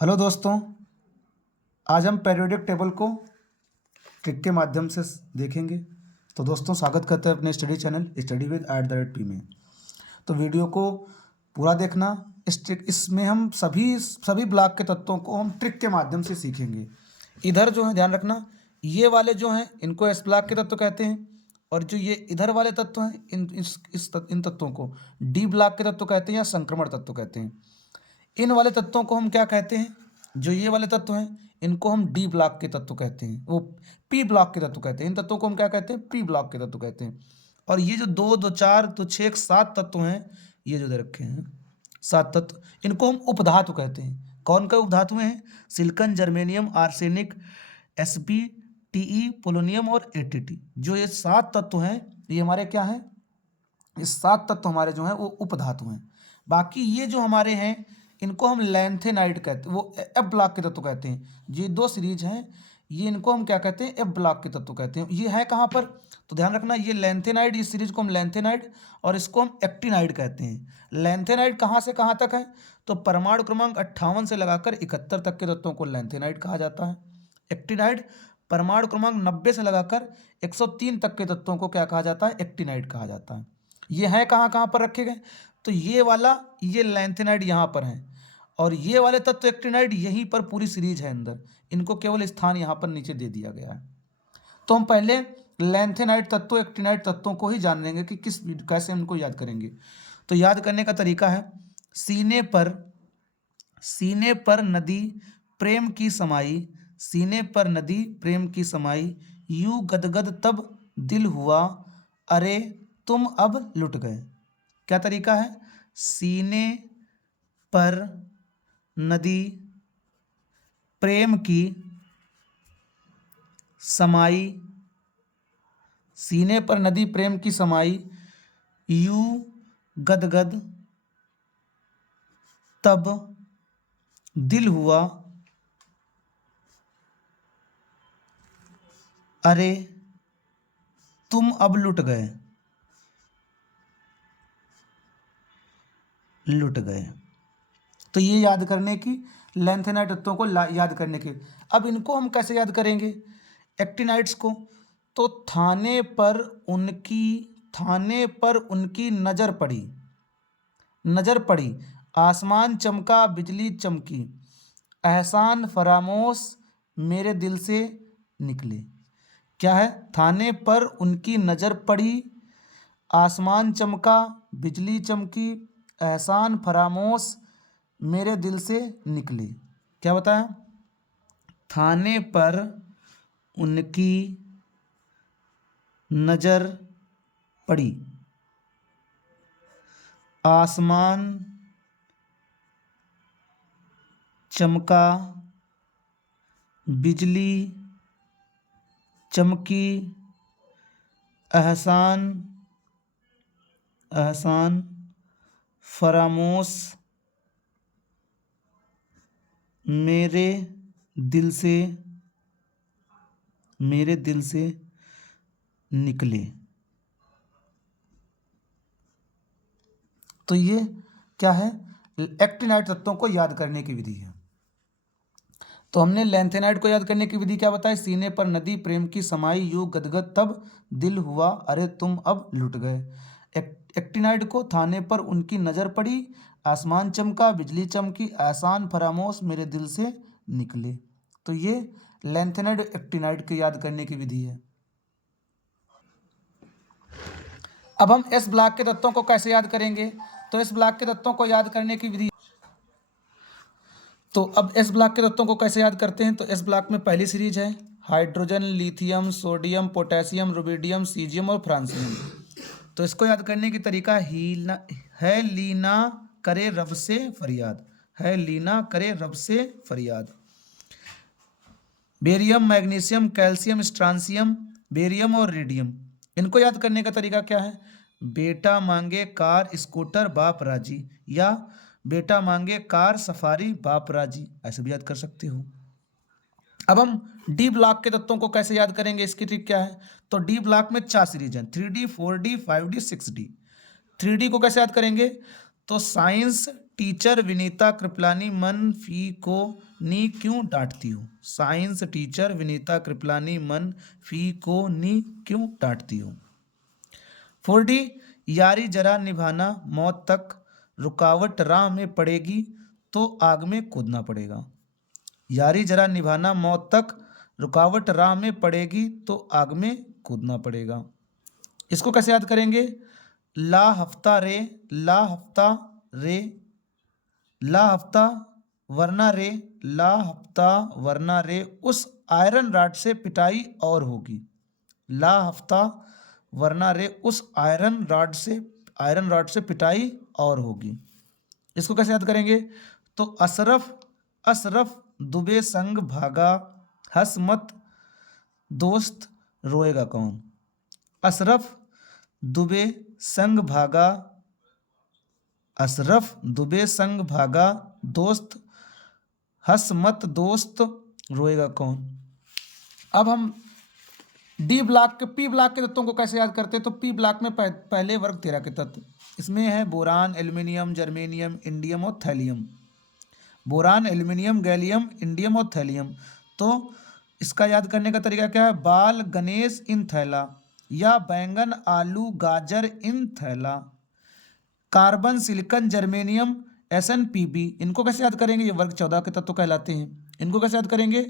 Hello दोस्तों, आज हम पीरियोडिक टेबल को ट्रिक के माध्यम से देखेंगे। तो दोस्तों, स्वागत करते हैं अपने study channel study with @p में। तो वीडियो को पूरा देखना। इस ट्रिक इसमें हम सभी ब्लॉक के तत्वों को हम ट्रिक के माध्यम से सीखेंगे। इधर जो है ध्यान रखना, ये वाले जो हैं इनको एस ब्लॉक के तत्व कहते हैं, और जो ये इधर वाले तत्व हैं इन तत्वों को डी ब्लॉक के तत्व कहते हैं या संक्रमण तत्व कहते हैं। इन वाले तत्वों को हम क्या कहते हैं? जो ये वाले तत्व हैं इनको हम डी ब्लॉक के तत्व कहते हैं, वो पी ब्लॉक के तत्व कहते हैं। इन तत्वों को हम क्या कहते हैं? पी ब्लॉक के तत्व कहते हैं। और ये जो 2, 2, 4, 2, 6, 7 तत्व हैं, ये जो दे रखे हैं 7 तत्व, इनको हम उपधातु कहते हैं। कौन का उपधातु हैं? Silicon, germanium, arsenic, SP, TE, polonium और एटीटी। जो ये 7 तत्व हैं, ये हमारे क्या हैं? ये 7 तत्व हमारे जो हैं वो उपधातु हैं। बाकी ये जो हमारे हैं इनको हम लैंथेनाइड कहते हैं, वो एफ ब्लॉक के तत्व कहते हैं। ये 2 सीरीज हैं, ये इनको हम क्या कहते हैं? एफ ब्लॉक के तत्व कहते हैं। ये है कहाँ पर? तो ध्यान रखना, ये लैंथेनाइड, इस सीरीज को हम लैंथेनाइड और इसको हम एक्टिनाइड कहते हैं। लैंथेनाइड कहाँ से कहाँ तक है? तो परमाणु क्रमांक 58 से लगाकर 71 तक के तत्वों को लैंथेनाइड कहा जाता है। एक्टिनाइड परमाणु क्रमांक 90 से लगाकर 103 तक के तत्वों को क्या कहा जाता है? एक्टिनाइड कहा जाता है। ये है कहाँ कहाँ पर रखे गए? तो ये वाला, ये लैंथेनाइड यहाँ पर है, और ये वाले तत्व एक्टिनाइड यहीं पर पूरी सीरीज है अंदर। इनको केवल स्थान यहाँ पर नीचे दे दिया गया है। तो हम पहले लैंथेनाइड तत्व, एक्टिनाइड तत्वों को ही जान लेंगे कि कैसे इनको याद करेंगे। तो याद करने का तरीका है, सीने पर नदी प्रेम की समाई, सीने पर नदी प्रेम की समाई, यूं गदगद तब दिल हुआ, अरे तुम अब लुट गए। क्या तरीका है? सीने पर नदी प्रेम की समाई, सीने पर नदी प्रेम की समाई, यूं गदगद तब दिल हुआ, अरे तुम अब लुट गए, लुट गए। तो ये याद करने की, लैंथेनाइड तत्वों को याद करने की। अब इनको हम कैसे याद करेंगे एक्टिनाइड्स को? तो थाने पर उनकी नजर पड़ी, आसमान चमका, बिजली चमकी, एहसान फरामोश मेरे दिल से निकले। क्या है? थाने पर उनकी नजर पड़ी, आसमान चमका, बिजली चमकी, एहसान फरामोश मेरे दिल से निकले। क्या बताया? थाने पर उनकी नजर पड़ी, आसमान चमका, बिजली चमकी, एहसान फरामोश मेरे दिल से निकले। तो ये क्या है? एक्टिनाइड तत्वों को याद करने की विधि है। तो हमने लैंथेनाइड को याद करने की विधि क्या बताई? सीने पर नदी प्रेम की समाई, यूं गदगद तब दिल हुआ, अरे तुम अब लुट गए। एक्टिनाइड को थाने पर उनकी नजर पड़ी, आसमान चमका, बिजली चमकी, एहसान फरामोश मेरे दिल से निकले। तो ये लैंथेनाइड एक्टिनाइड को याद करने की विधि है। अब हम एस ब्लॉक के तत्वों को कैसे याद करेंगे? तो एस ब्लॉक के तत्वों को याद करने की विधि, तो अब एस ब्लॉक के तत्वों को कैसे याद करते हैं? तो एस ब्लॉक में पहली सीरीज है hydrogen, lithium, sodium, potassium, rubidium, caesium और फ्रांसियम। तो इसको याद करने की तरीका है लीना करे रब से फरियाद, है लीना करे रब से फरियाद। Barium, magnesium, calcium, strontium, barium और रेडियम। इनको याद करने का तरीका क्या है? बेटा मांगे कार स्कूटर बाप राजी, या बेटा मांगे कार सफारी बाप राजी, ऐसे भी याद कर सकते हो। अब हम डी ब्लॉक के तत्वों को कैसे याद करेंगे, इसकी ट्रिक क्या है? तो डी ब्लॉक में 4 सीरीज हैं, 3D, 4D, 5D, 6D। 3D को कैसे याद करेंगे? तो साइंस, टीचर विनीता कृपलानी मन फी को नी क्यों डांटती हो? साइंस टीचर विनीता कृपलानी मन फी को नी क्यों डांटती हो? 4D, यारी जरा निभाना मौत तक, रुकावट राह में पड़ेगी तो आग में कूदना पड़ेगा। यारी जरा निभाना मौत तक, रुकावट राह में पड़ेगी तो आग में कूदना पड़ेगा। इसको कैसे याद करेंगे? ला हफ्ता रे, ला हफ्ता रे, ला हफ्ता वरना रे, ला हफ्ता वरना रे, उस आयरन रॉड से पिटाई और होगी। ला हफ्ता वरना रे, उस आयरन रॉड से पिटाई और होगी। इसको कैसे याद करेंगे? तो अशरफ अशरफ दुबे संग भागा, हंस मत दोस्त रोएगा कौन? अशरफ दुबे संग भागा, अशरफ दुबे संग भागा, दोस्त हंस मत दोस्त रोएगा कौन? अब हम डी ब्लॉक के पी ब्लॉक के तत्वों को कैसे याद करते हैं? तो पी ब्लॉक में पहले वर्ग 13 के तत्व, इसमें है बोरान, एल्यूमिनियम, जर्मेनियम, इंडियम और thallium. Boron, aluminium, gallium, indium और थैलियम। तो इसका याद करने का तरीका क्या है? बाल गणेश इन थैला, या बैंगन आलू गाजर इन थैला। कार्बन, सिलिकॉन, जर्मेनियम, SnPb, इनको कैसे याद करेंगे? ये वर्ग 14 के तत्व कहलाते हैं। इनको कैसे याद करेंगे?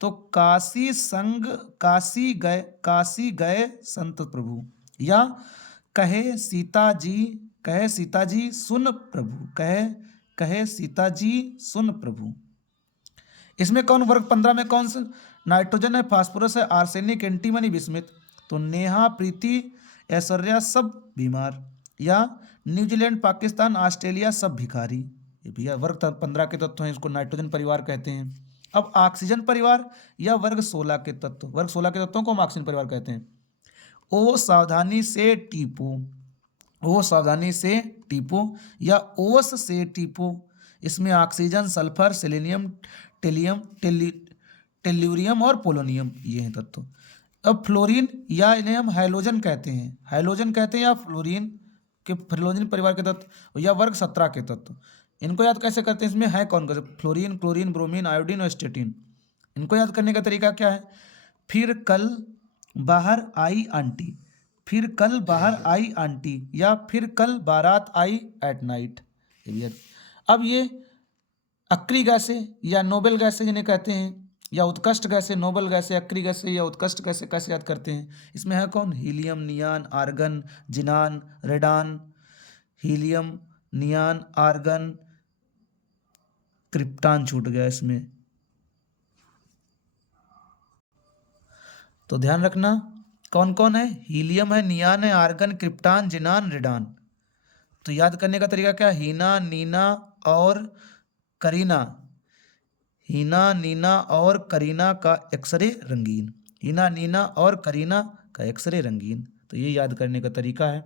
तो काशी संग काशी गए संत प्रभु, या कहे सीता जी सुन प्रभु, कहे सीता जी सुन प्रभु। इसमें कौन वर्ग 15 में कौन सा? नाइट्रोजन है, फास्फोरस है, आर्सेनिक, एंटीमनी, विस्मित। तो नेहा, प्रीति, ऐश्वर्या सब बीमार, या न्यूजीलैंड, पाकिस्तान, ऑस्ट्रेलिया सब भिखारी। ये भी वर्ग 15 के तत्व हैं, इसको नाइट्रोजन परिवार कहते हैं। अब ऑक्सीजन परिवार या वर्ग 16 के तत्व, वर्ग 16 के तत्वों को हम ऑक्सीजन परिवार कहते हैं। ओ सावधानी से टीपो, ओ सावधानी से टीपो, या ओस से टीपो। इसमें ऑक्सीजन, सल्फर, सेलेनियम, टेल्यूरियम और पोलोनियम, ये हैं तत्व। अब फ्लोरीन, या इन्हें हम हैलोजन कहते हैं, या फ्लोरीन परिवार के तत्व, या वर्ग 17 के तत्व। इनको याद कैसे करते हैं? इसमें है कौन कौन से? फ्लोरीन, क्लोरीन, ब्रोमीन, आयोडीन और स्टेटिन। इनको याद करने का तरीका क्या है? फिर कल बाहर आई आंटी, फिर कल बाहर आई आंटी, या फिर कल बारात आई एट नाइट। अब ये अक्री गैसें या नोबेल गैसें जिन्हें कहते हैं, या उत्कृष्ट गैसें, नोबेल गैसें, अक्री गैसें या उत्कृष्ट गैसें कैसे याद करते हैं? इसमें है कौन? Helium, neon, argon, xenon, radon. Helium, neon, argon, krypton छूट गया इसमें, तो ध्यान रखना कौन कौन है? हीलियम है, नियान है, आर्गन, क्रिप्टान, जिनान, रेडान। तो याद करने का तरीका क्या? हीना, नीना और करीना, हीना, नीना और करीना का एक्सरे रंगीन, हीना, नीना और करीना का एक्सरे रंगीन। तो ये याद करने का तरीका है।